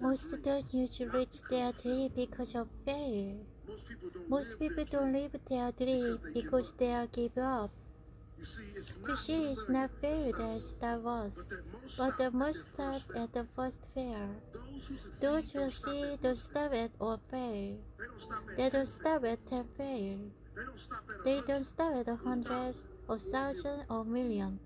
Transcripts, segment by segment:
Most don't usually reach their dream because of failure. Most people don't live their dream because they are give up. To see is not failure that was, but the most start at the first fail. Those who see don't stop at or fail. They don't stop at 10 fail. They don't stop at 100 or 1,000 or million.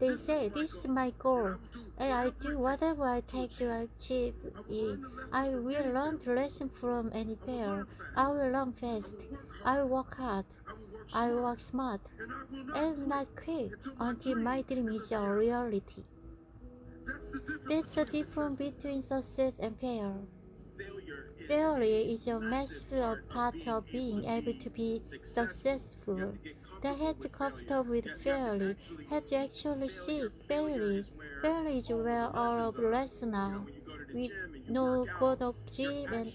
They say, this is my goal, and I do whatever I take to achieve it. I will learn to lesson from any failure. I will learn fast. I will work hard. I will work smart. And not quit until my dream is a reality. That's the difference between success and failure. Failure is a massive part of being able to be successful. They have to comfortable with failure, have to actually seek failure. Failure is where all of the lessons are. We know go to gym and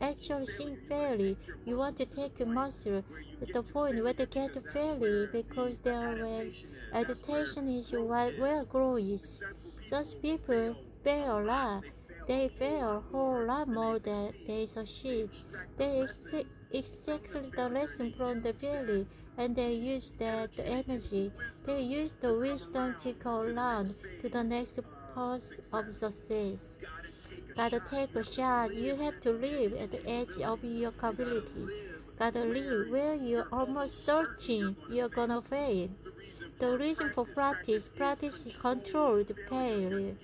actually seeing failure. You want to take a muscle at the point where to get to failure because there is adaptation is where growth is. Such people fail a lot. They fail a whole lot more than they succeed. They exactly the lesson from the failure and they use that energy. They use the wisdom to go on to the next path of success. Gotta take a shot. You have to live at the edge of your capability. Gotta live where you're almost certain you're gonna fail. The reason for practice is controlled failure.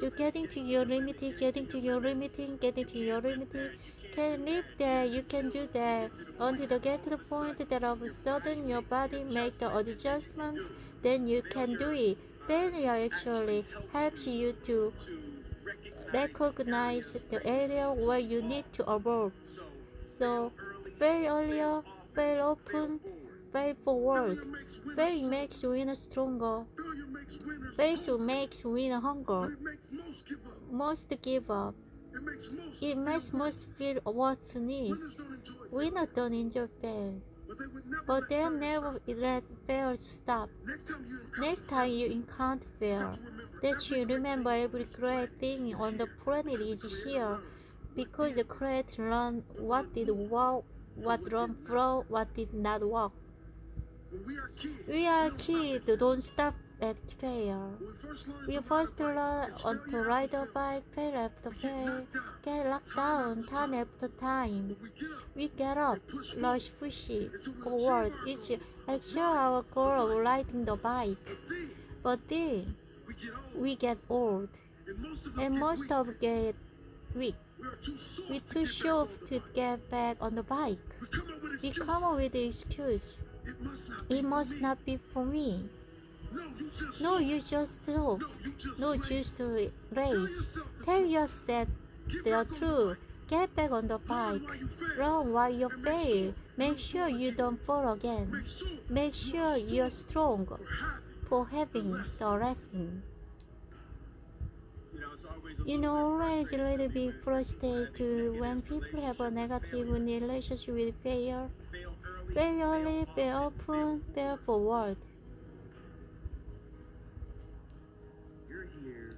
To getting to your limit, getting to your limit, getting to your limit. Can live there, you can do that until you get to the point that all of a sudden your body makes the adjustment, then you can do it. Failure actually helps you to recognize the area where you need to evolve. So, fail earlier, fail often, fail forward. Fail makes winner stronger. Fail makes winner hunger. Most give up. It makes most feel what's needs. Winners don't enjoy fail, but they'll never let fail stop. Next time you encounter fail, that you remember every great thing on the planet is here, because the creator learned what did work, what went wrong, what did not work. We are kids, don't stop at failure. We first learn to ride a bike, fail after fail, get locked down time after time. We get up, rush, push it forward. It's actually our goal of riding the bike. But then we get old, and most of us get weak. We're too short to get back on the bike. We come up with the excuse. It must not be for me. No, you just stop. No, just race. Tell yourself the truth. Get back on the bike. Run while you fail. Make sure you don't fall again. Make sure you're strong for having the lesson. Always a little bit frustrated when people have a negative relationship with failure. Fail early, fail often, fail forward.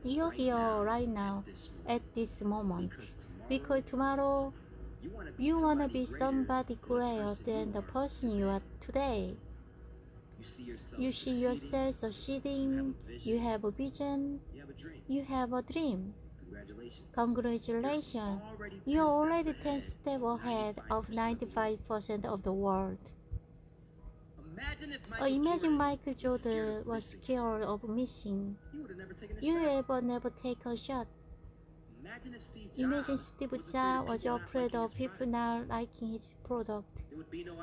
You're here right now, at this moment, because tomorrow you want to be somebody greater than the person you are today. You see yourself succeeding, you have a vision, you have a dream. Congratulations, you're already 10 steps ahead of 95% of the world. Imagine Michael Jordan was scared of missing. You ever never take a shot. Imagine Steve Jobs was afraid of people not liking his product.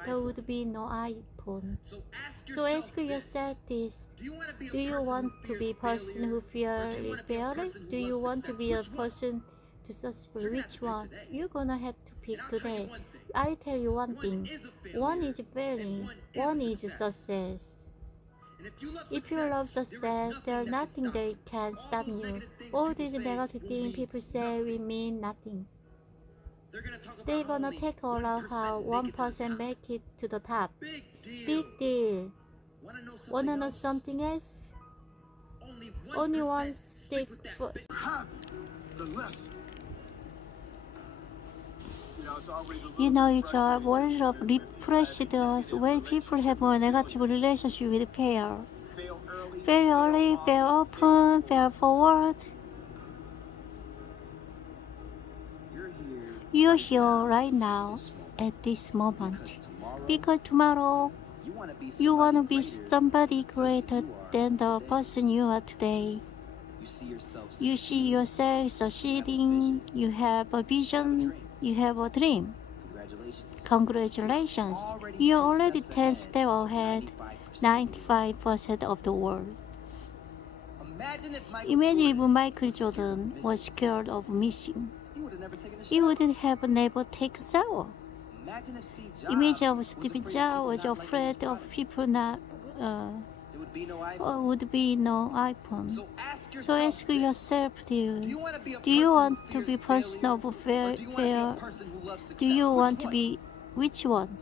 There would be no iPhone. So ask yourself this. Do you want to be a person who fears failure? Do you want to be a person to succeed? Which one? You're gonna have to pick today. I tell you one thing. One is failing, one is success. If you love success, there's nothing that can stop you. All these negative things people say will mean nothing. They're gonna take all out how 1% make it to the top. Big deal. Wanna know something else? Only one stick first. You know, it's a word of refreshed us when people have a negative relationship with fail. Fail early, fail often, fail forward. You're here right now at this moment because tomorrow you want to be somebody greater than the person you are today. You see yourself succeeding, you have a vision, you have a dream. Congratulations, you're already 10 steps ahead, 95% of the world. Imagine if Michael Jordan was scared of missing. He would have never taken a shower. Imagine if Steve Jobs was afraid of people not would be no iPhone. So ask yourself, do you want to be person of fair? Do you want to be which one?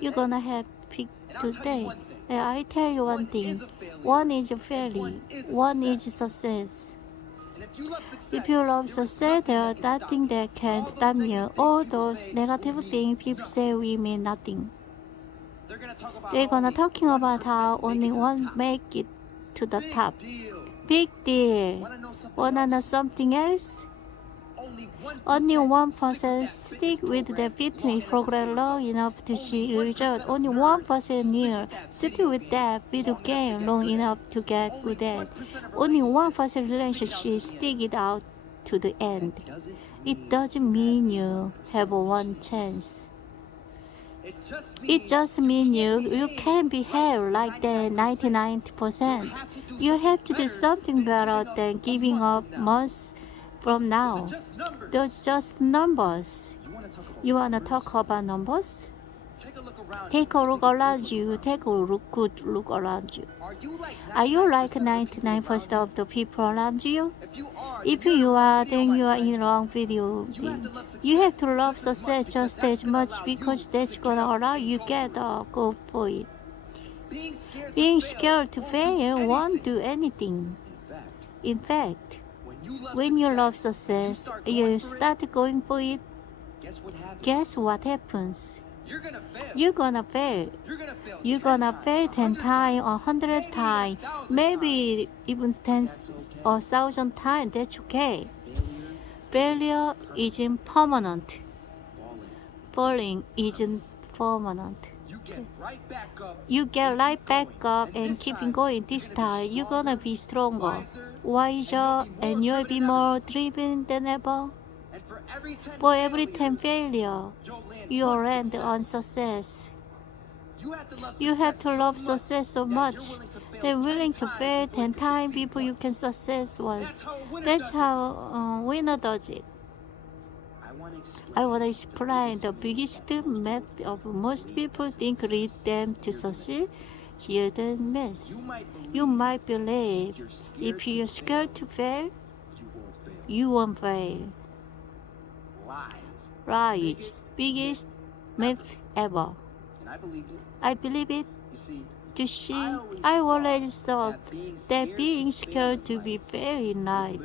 You're gonna have pick today. And I tell you one thing. One is fairly, one is success. If you love success, there is nothing that can stop you. All those negative things people say we mean nothing. They're gonna talking about how only one make it to the top. Big deal. Wanna know something else? Only 1% stick with the fitness program long enough to see results. Only 1% near stick with that video game long enough to get good at. Only 1% relationship stick it out to the end. It doesn't mean you have one chance. It just means you can't behave like that 99%. You have to do something better than giving up months from now. Those just numbers. You wanna talk about numbers? Take a look around you. Take a good look around you. Are you like 99% of the people around you? If you are, then you are in the wrong video. You have to love success just as much because that's gonna allow you get go for it. Being scared to fail won't do anything. In fact, when you love success, you start going for it. Guess what happens? You're gonna fail. You're gonna fail 10 times, 100 times, maybe even 10,000 times. That's okay. Failure isn't permanent. Falling isn't permanent. You get right back up and keeping going. This time, you're gonna be stronger, wiser, and you'll be more driven than ever. For every 10 failure, you'll land on success. You have to love success so much that willing to fail 10 times before you can success once. That's how winner does it. I want to explain the biggest myth of most people think lead them to succeed. Hear the myth. You might believe if you're scared to fail, you won't fail. Lies. Biggest myth ever. I believe it. You see, I always thought that being scared to be fair in life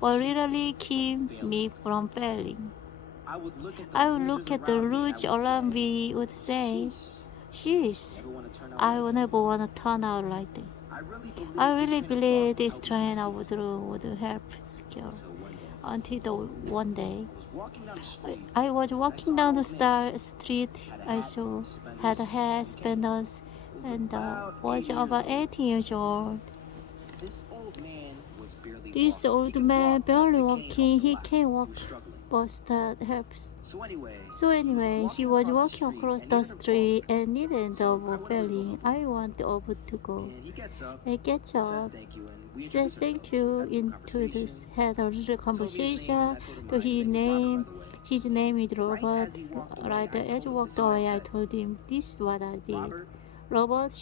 will literally keep me from failing. I would look at the rules around me would say, "Jeez, I would never want to turn out like that." I really believe this trend would help scare. Until the one day, I was walking down the street. I saw had a hair suspenders and was about 18 years old. This old man barely walking. He can't walk, but that helps. So anyway, he was walking across the street and needed over failing. I want over to go. He gets up. Says thank you. Into this had a little conversation. To his name is Robert. Right as I walked away, I told him this is what I did. Robert,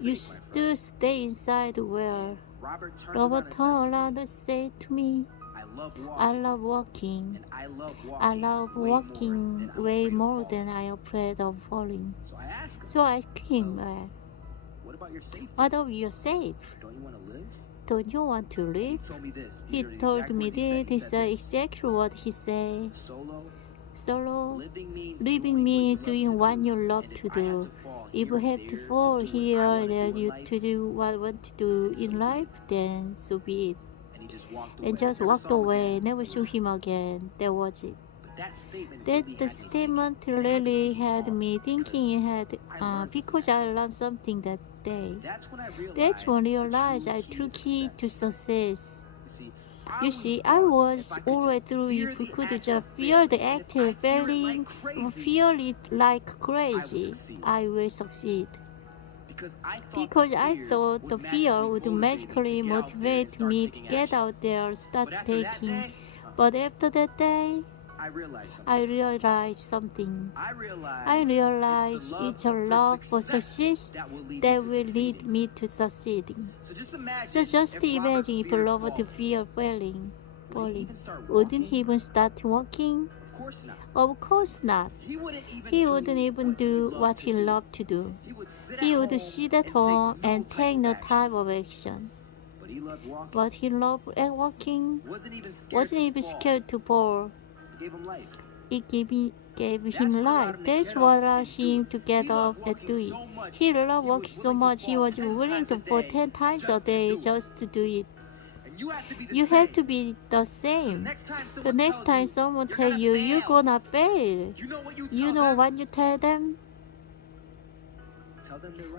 you still stay inside where? Robert turned around and said to me, I love walking. I love walking way more than I am afraid of falling. So I asked him, what about your safe? don't you want to live? He told me this is exactly what he said. Solo, living means doing what you love to do. If you have to fall here that you to do what you want to do in life, then so be it. And just walked away, never saw him again. That was it. That's the statement really had me thinking because I learned something that day. That's when I realized I took it to success. You see, I was always through if we could just feel the active feeling, feel it like crazy, I will succeed. Because I thought the fear would magically motivate me to get out there, start taking. But after that day, I realized something. I realized it's a love for success that will lead me to succeeding. So just imagine if Robert feared falling, wouldn't he even start walking? Of course not. He wouldn't even do what he loved to do. He would sit at home and take no type of action. But he loved walking, wasn't even scared to fall. It gave him life. That's what allowed him to get up and do it. He loved walking so much he was willing to fall 10 times a day just to do it. You have to be the same. The next time someone tells you you're gonna fail, you know what you tell them?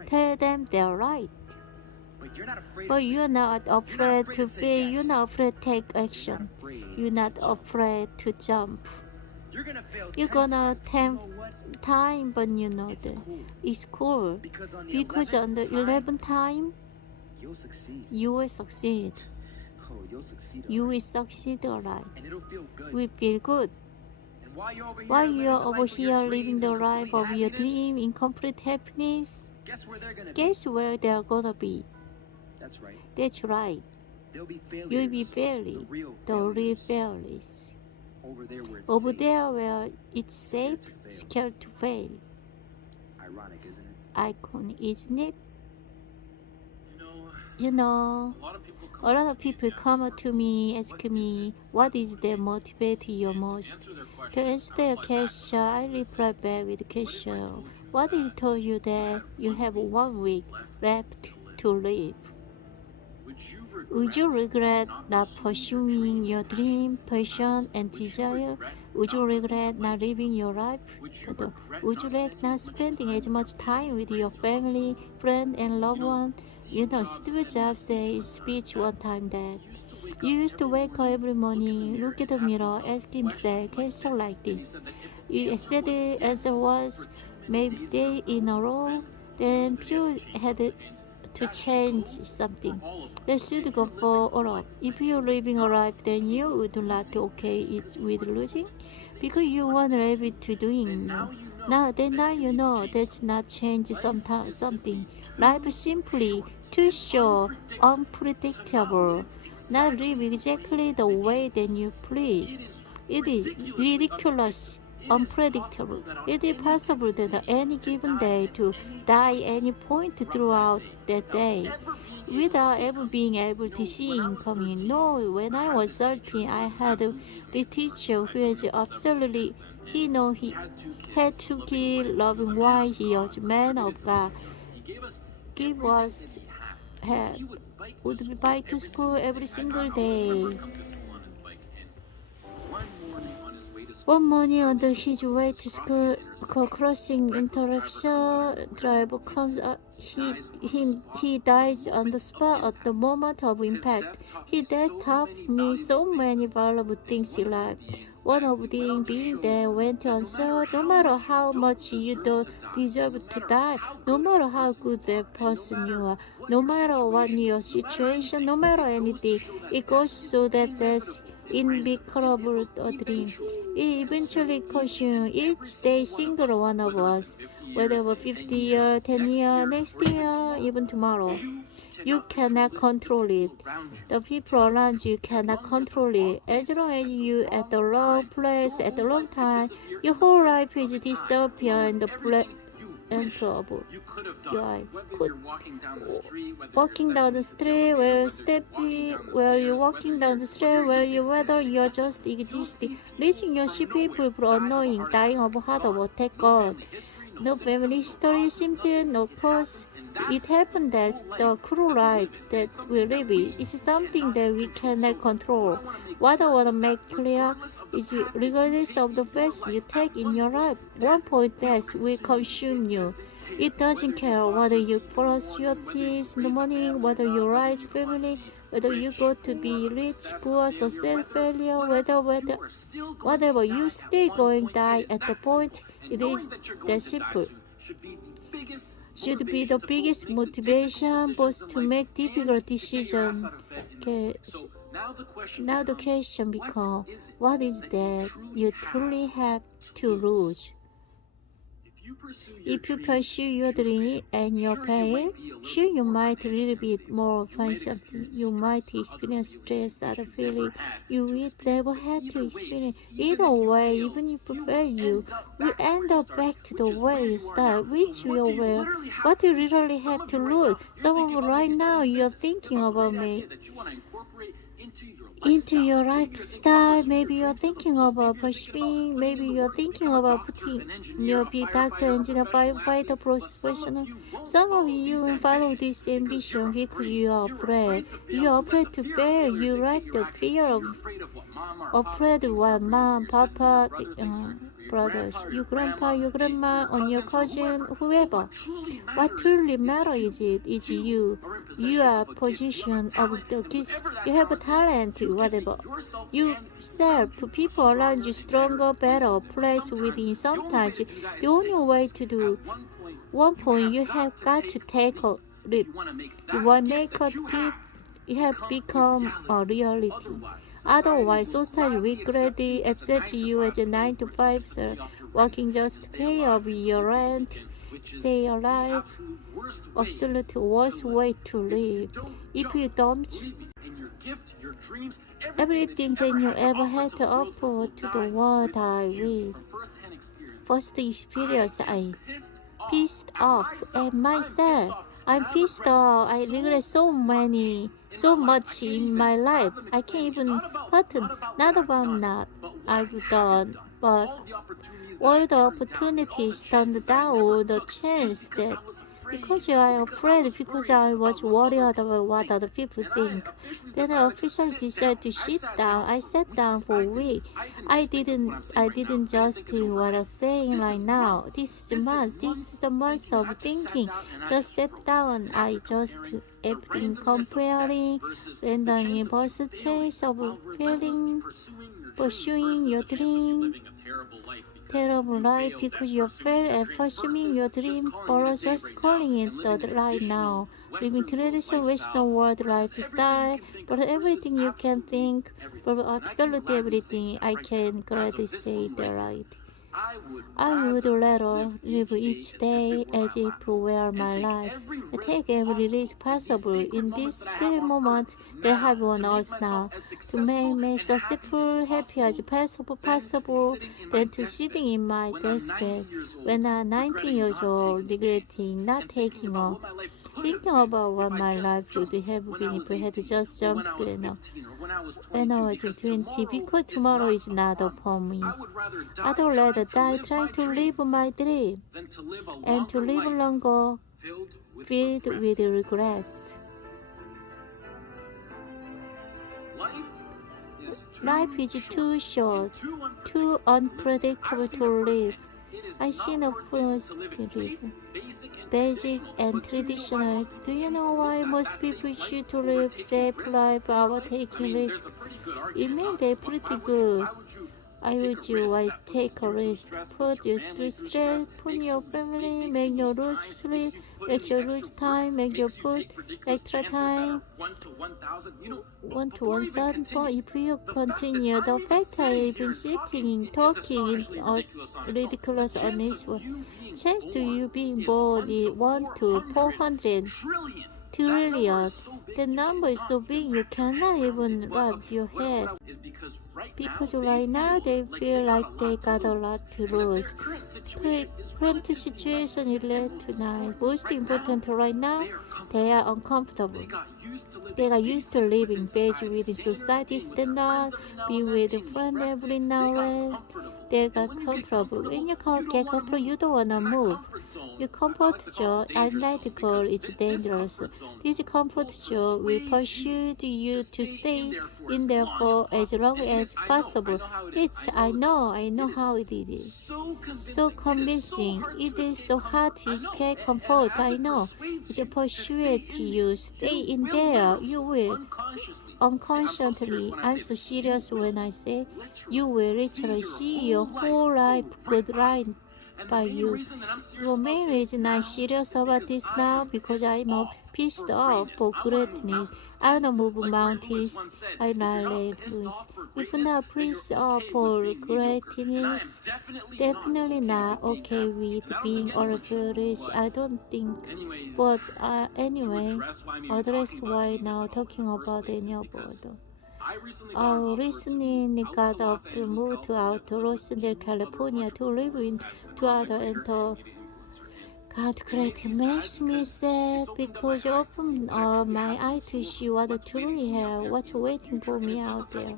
Tell them they're right. But you're not afraid to fail. You're not afraid to take action. You're not afraid to jump. You're gonna take time, but you know that it's cool. Because on the 11th time, you will succeed. You will succeed, alright. We feel good. While you're over here living the life of your dream in complete happiness, guess where they're gonna be? That's right. You'll be fairly, the real fairless. Over there where it's safe, scared to fail. Icon, isn't it? You know, a lot of people come up to me, ask me, what is that motivates you most? To answer their question, I reply back with the question, what if I told you that you have 1 week left to live? Would you regret not pursuing your dream, passion, and desire? Would you regret not living your life? Would you regret not spending as much time with your family, friend, and loved one? You know, Steve Jobs said in his speech one time that you used to wake up every morning, look at the mirror, ask himself questions like this. You said the answer was maybe day in a row. Then you had to change something. That should go for all up. If you're living a life, then you would not okay it with losing, because you want to live it to doing. Now you know that's not change something. Life is simply too short, unpredictable, not live exactly the way that you please. It is ridiculous, unpredictable. It is possible that any given day to die any point throughout that day without ever being able to see him coming. No, when I was 13, I had this teacher who was absolutely, he had to keep loving why he was a man of God. Give us, would be bike to school every single day. One morning on his way to school, crossing interruption, driver comes up. He dies on the spot at the moment of impact. He that taught me so many valuable things in life. One of them being that went on, so no matter how much you don't deserve to die, no matter how good that person you are, no matter what your situation, no matter anything, it goes so that that's inevitable dream. It eventually consumes each day single one of us, whether over 50 years, 10 years, next year, even tomorrow. You cannot control it. The people around you cannot control it. As long as you at the wrong place at the wrong time, your whole life is disappear and enter of you could have your done. eye. Whether you're walking down the street, whether Walking you're down the street, where you're stepping, where you're walking down the street, whether you're just existing, reaching your ship people unknowing, dying of heart of attack God. No family history symptom, no cause. It happened that the cruel life that we live is something that we cannot control. What I want to make clear is regardless of the facts you take in your life, one point that will consume you. It doesn't care whether you brush your teeth in the morning, whether you rise family, whether you go to be rich, poor, success, failure, whatever, you still going to die at the point. It is that simple. Should be the biggest motivation both to make difficult decisions. Okay. Now the question becomes, what is that you truly have to lose? If you pursue your dream and your pain, sure you might a little bit more find something. You might experience stress, other feeling you would never had to experience. Either way, even if you fail, you will end up back to the way you start, which will where what you really have to lose. Some of right now you're thinking about me into your lifestyle. Maybe you're thinking about pursuing, maybe you're thinking about putting your big doctor, engineer, firefighter, professional. Some of you follow this ambition because you are afraid. You are afraid to fail. You like the fear of afraid what mom, papa, brothers, your grandpa, your grandma, or your cousin, whoever. What truly matters is you. You are position of the kids. You have a talent, whatever. You serve people around you stronger, better, place within. Sometimes the only way to do one point you have got to take a leap. You want to make a leap, you have become a reality. Otherwise, society will gladly accept you as a 9 to 5, sir, working just to pay off your rent, stay alive. Absolute worst way to live. If you don't, everything that you ever had to offer to the world die with. First experience, I pissed off at myself. I'm pissed off. I regret so much in my life. I can't even button. Not about that I've done, but all the opportunities turned down, the chance that because I'm afraid, because I was worried about what other people think. Then I officially decided to sit down. I sat down for a week. I didn't just think what I'm saying right now. This is a month of thinking. Just sat down. I just everything comparing, randomly versus chance of feeling, pursuing your dream. Terrible life because you fail at pursuing your dream, or just calling it the right now. Living traditional Western world lifestyle, but everything you can think, but absolutely everything I can gladly say the right. I would rather live each day as if it were my last. I take every risk possible in this very moment that I have on us now to make me successful, happy as possible than to sitting in my deathbed when I'm 19 years old, regretting not taking on. Thinking about what my life would have been if I had just jumped when I was 20, because tomorrow is not a promise. I'd rather die trying to live my dream and to live longer filled with regrets. Life is too short, too unpredictable to live. I see no first to live. Basic and traditional. Do you know why most people choose to live safe life without taking risks? It means they're pretty good. I would you take a risk, put you through stress, put your family, make you lose sleep, make you lose time, make you put extra time. 1 to 1,000, but if you continue, the fact I even sitting, talking in ridiculous unusual, chance to you being born is 1 to 400 trillion. The number is so big you cannot even wrap your head. Because right now they feel like they got a lot to lose. Current situation is late tonight. Most important right now, they are uncomfortable. They got used to living based with society standard, being with a friend every now and then. They got comfortable. When you get comfortable, you don't wanna move. Your comfort zone, identical, is dangerous. This comfort zone will pursue you to stay in there for as long as possible. I know how it is. So convincing. It is so hard to escape comfort. I know. It's persuade you stay in there. You will. Unconsciously, I'm so serious when I say you will literally see your whole life good right by you. The main reason I'm serious about this now because I'm pissed off for greatness. I don't move mountains. I rarely lose. If not pissed off for greatness, definitely not okay with being overfurious. I don't think. But anyway, address why now talking about any about. Recently got up to move to out to Los Angeles, California to live in two other and God create makes me sad because open my eyes to see what I truly have, what's waiting for me out there.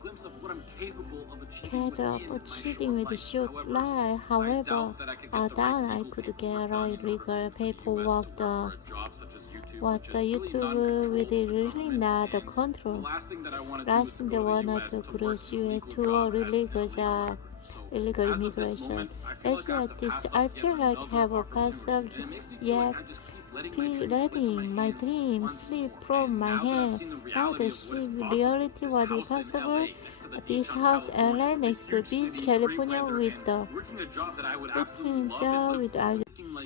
Cat up cheating with a short lie, however, down I could get legal paperwork what the YouTube with really not the control. Last thing they wanted to graduate to a illegal job, illegal immigration. As like this, I feel like I have a password yet letting my dreams slip from my hand. Now the reality was impossible. This house LA next to beach, California with the job with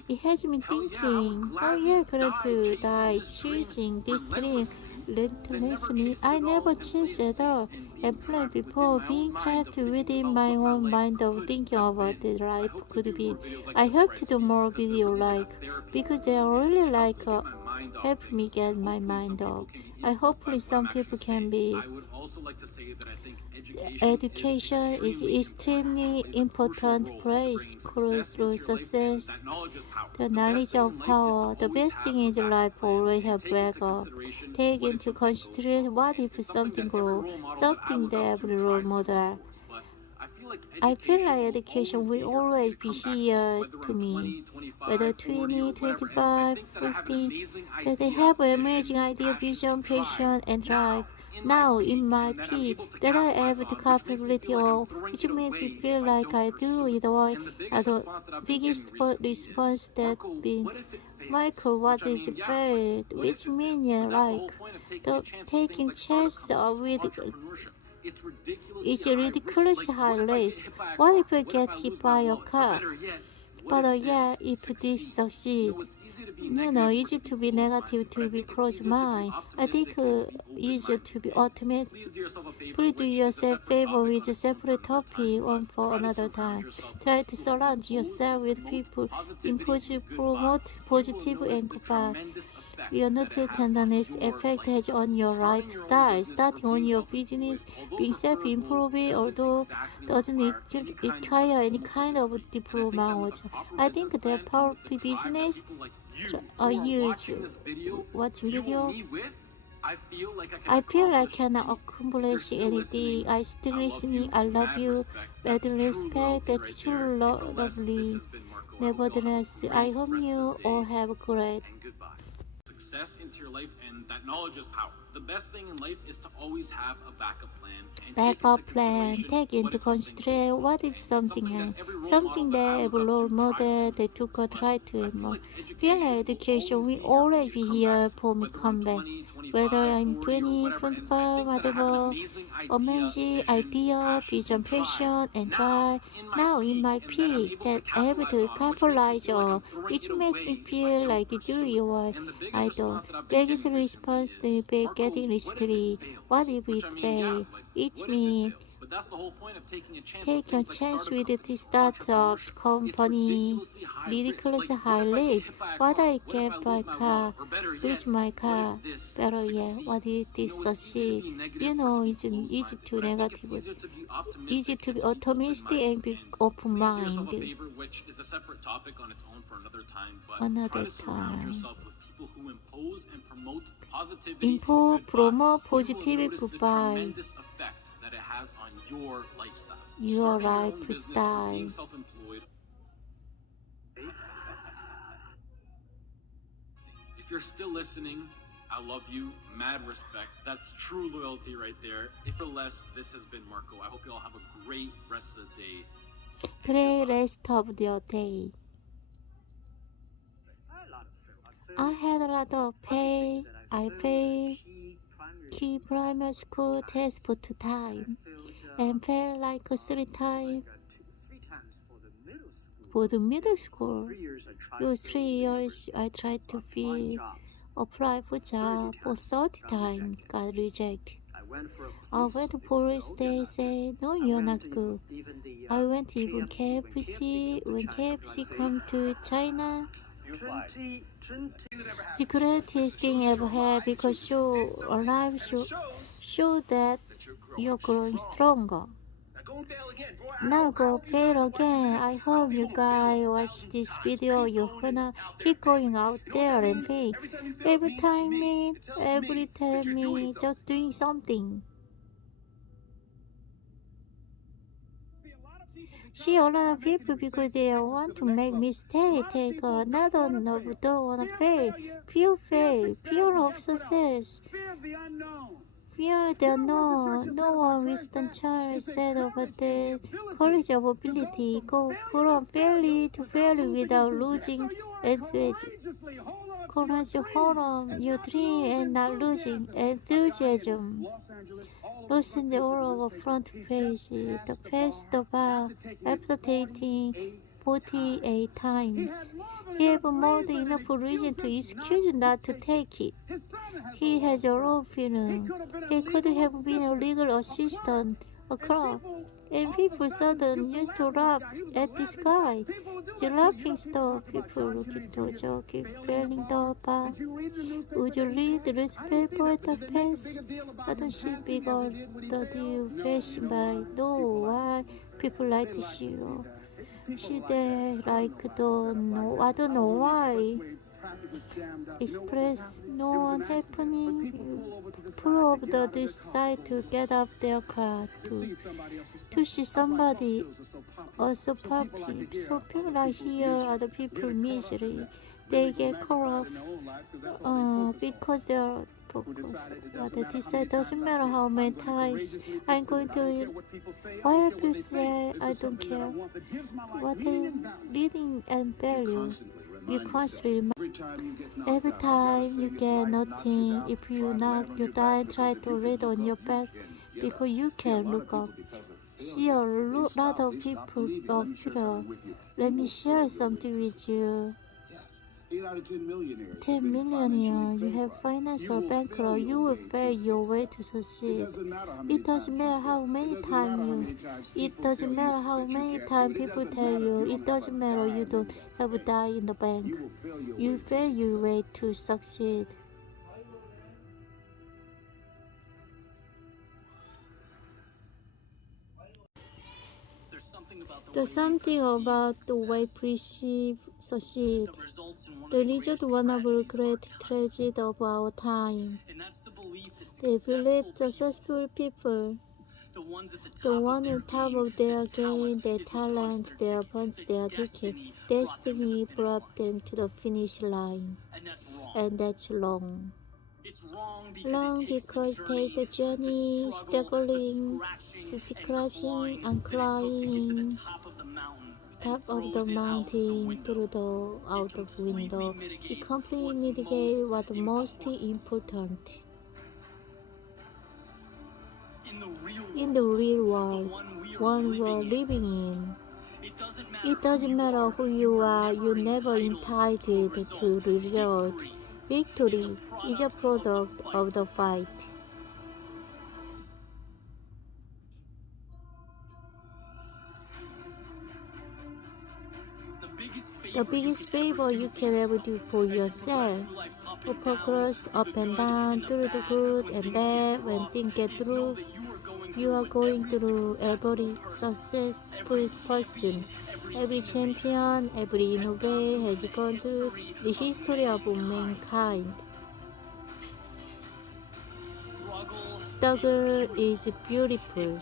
it has me thinking, oh yeah, great to die choosing this dream relentlessly. I never changed at all and planned before being trapped within my own mind of thinking about the life could be. I hope to do more video like because they are really like help me get my mind off. I hopefully some people can be. Education is extremely important place close to success. The knowledge of power. The best thing in life always have backup. Take into consideration what if something grow, something that every role model. I feel like education will always be here to me. Whether 20, 25, 50, that they have an amazing idea, vision, passion, and drive. Now, in my peak, that I have the capability of, which makes me feel like I do it all, are the biggest response that been Michael, what is fair, which means like the taking chance with it's a ridiculous high risk. What if I get hit by a car? But yeah, if this succeed, easy to be negative, to be close mind. I think easier to be ultimate. Please do yourself favor with a separate topic on for another time. Try to surround yourself with people in promote positive and goodbye. Your noted tenderness effect has on your lifestyle, starting on your business, being self-improving, although doesn't require any kind of diploma. I think that powerful business are huge. Watch video. I feel like I cannot accomplish anything. I still listening. I love you. With respect, that's true, lovely. Nevertheless, I hope you all have a great. Success into your life, and that knowledge is power. The best thing in life is to always have a backup plan. Take into consideration what is something that every role model they took a try to feel education will always be here for me come back. Whether I'm 20, 25, whatever, amazing idea, vision, passion, and drive. Now in my peak that I have to capitalize on, which makes me feel like the jury or I don't. Biggest response to be getting risky. What if we fail? Each What if me it fails? But that's the whole point of taking a chance. take a with things chance like with the startup company. Ridiculously high risk. What I get by car, lose my car. Better yet, what if this succeed? You know, it's easy to negative, easy to be optimistic and be open-minded. Which is a separate topic on its own for another time. But Another try to surround time. yourself with people who impose and promote positivity. Info, and good promo, vibes. positive You will notice the goodbye. tremendous effect that it has on your lifestyle. Your Starting your own business or lifestyle. being self-employed. If you're still listening, I love you, mad respect. That's true loyalty right there. If you're less, this has been Marco. I hope you all have a great rest of the day. Great rest of your day. I had a lot of pay. I failed key primary school test for 2 times and failed like 3 times for the middle school. For 3 years, I tried to apply for job for 30 times, got rejected. I went to police, they say, no, you're not good. I went even KFC, when KFC come to China. The greatest thing ever had because show that you're growing stronger. Now go fail again. I hope you guys watch this video. You're gonna keep going out there and fail. Every time me, just doing something. See a lot of people because they want to make mistake, take another no, don't wanna fail. Fear of success. Fear the unknown. No one wisdom child said over the courage of ability. Go from failure to failure without losing enthusiasm. Courage hold your dream and not losing enthusiasm. Losing the all over front page, the past about after dating 48 times. He have more than enough reason to excuse not to take it. He has a raw feeling. He could have been a legal assistant, a clerk, and people suddenly used to laugh at this guy. The laughing stopped. People looking to joke, feeling the bar. Would you read the newspaper at the pace? I don't see bigger the deal passing by. No, why people like to see you. See they like don't know. I don't know why. Express no one happening. Pull over this side to get up their car to see somebody also puppy. So people are here are the people misery. They get caught off because they are focused. But they decide doesn't matter how many times I'm going to read. Why people say I don't care. What I'm reading and value. You constantly every time you get nothing. If you not you die, try to read on your back because you can look up. See a lot of people popular. Let me share something with you. 10 millionaire, you have financial banker, you will fail your way to succeed. It doesn't matter how many times people tell you, it doesn't matter you don't have a die in the bank. You fail your way to succeed. There's something about the way we succeed. The result one of the great tragedies of our time. They believe successful people, the one on top of their game, their talent, their punch, their ticket, destiny brought them to the finish line. And that's wrong. Wrong because take the journey, struggling, scratching and crying. Top of the mountain through the out of window. It completely mitigate what most important. In the real world, one we're living in, it doesn't matter who you are, you're never entitled to reward. Victory is a product of the fight. The biggest favor you can ever do for yourself. To progress up and down, through the good and bad, when things get through, you are going through. Every successful person, every champion, every innovator has gone through the history of mankind. Struggle is beautiful.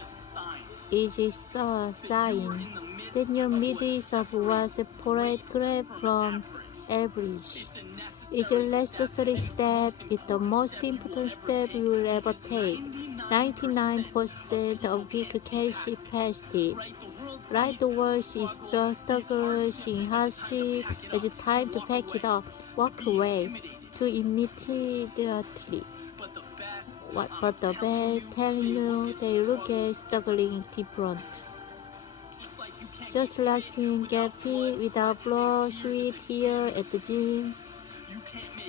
It is a sign that your midst of was separate from average. It's a necessary step. It's the most important step you will ever take. 99% of people can see past it. Right the world is struggle, seeing hardship. It's time to pack it up, walk away, to immediately. But the bad telling you they look at struggling different. Just like you can get fit without blood, sweat, tear at the gym.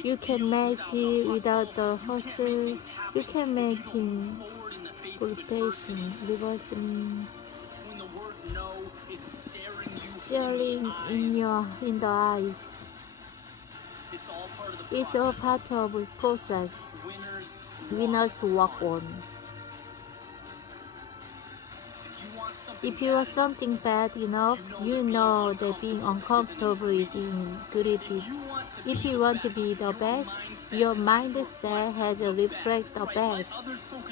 You can make it without the hustle. You can make it pulsation, reversing, staring in the eyes. It's all part of the process. Winners walk on. If you want something bad enough, you know that being uncomfortable is ingredient. If you want to be the best, your mindset has to reflect the best.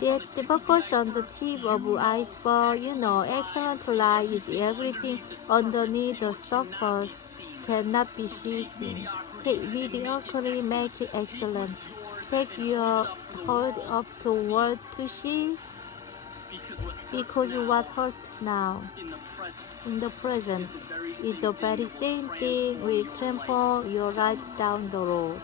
The focus on the tip of the iceberg, excellent life is everything underneath the surface cannot be seen. Take mediocre, make it excellent. Take your hold up to world to see. Because what hurts now, in the present, is the very same thing will trample your life down the road.